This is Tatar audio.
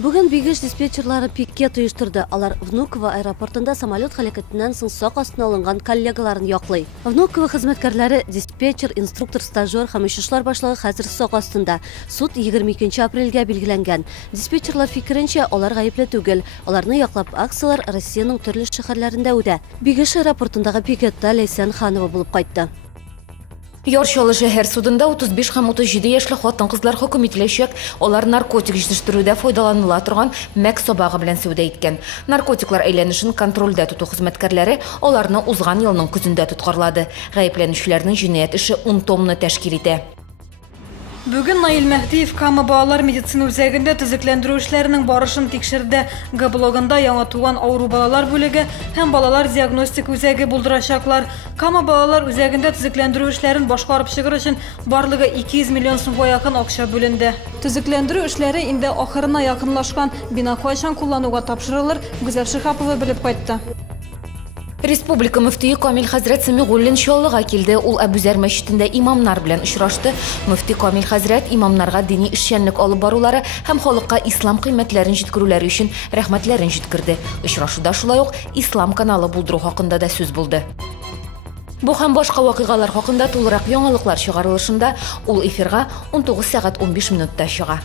Бүген Бигеш диспетчерлары пикет оештырды. Алар Внуково аэропортында самолет халакәтеннән соң сак астына алынган коллегаларын яклый. Внуково хезмәткәрләре диспетчер, инструктор, стажер һәм очышлар башлыгы хәзер сак астында. Суд 22 апрельгә билгеләнгән. Диспетчерлар фикеренчә, алар гаепле түгел. Аларны яклап акциялар Россиянең төрле шәһәрләрендә үтә. Бигеш аэропортындагы пикетта Ләйсән Ханова булып кайтты. Яршалы шәһәр судында 35 һәм 37 яшьле хатын-кызлар хөкем ителәчәк. Алар наркотик җитештерүдә файдаланыла торган мәк сабагы белән сәүдә иткән. Наркотиклар әйләнешен контрольдә тоту хезмәткәрләре аларны узган елның көзендә тоткарлады. Гаепләнүчеләрнең җинаять эше 10 томны тәшкил итә. Бүген Наил Мәһдиев Кама балалар медицина үзәгендә төзекләндерү эшләренең барышын тикшерде. Г-блогында яңа туган авыру балалар бүлеге һәм балалар диагностик үзәге булдырачаклар. Кама балалар үзәгендә төзекләндерү эшләрен башкарып чыгыр өчен барлыгы 200 миллион сумга якын акча бүленде. Төзекләндерү эшләре инде ахырына якынлашкан. Бина кайчан куллануга тапшырылыр, Гүзәл Шихапова белеп кайтты. Республика мөфтие Камил хәзрәт Сәмигуллин Чаллыга килде. Ул Әбүзәр мәчетендә имамнар белән очрашты. Мөфти Камил хәзрәт имамнарга дини эшчәнлек алып барулары һәм халыкка ислам кыйммәтләрен җиткерүләре өчен рәхмәтләрен җиткерде. Очрашуда шулай ук ислам каналы булдыру хакында да сүз булды. Бу һәм башка вакыйгалар хакында тулырак яңалыклар чыгарылышында ул эфирга 19 сәгать 15 минутта чыга.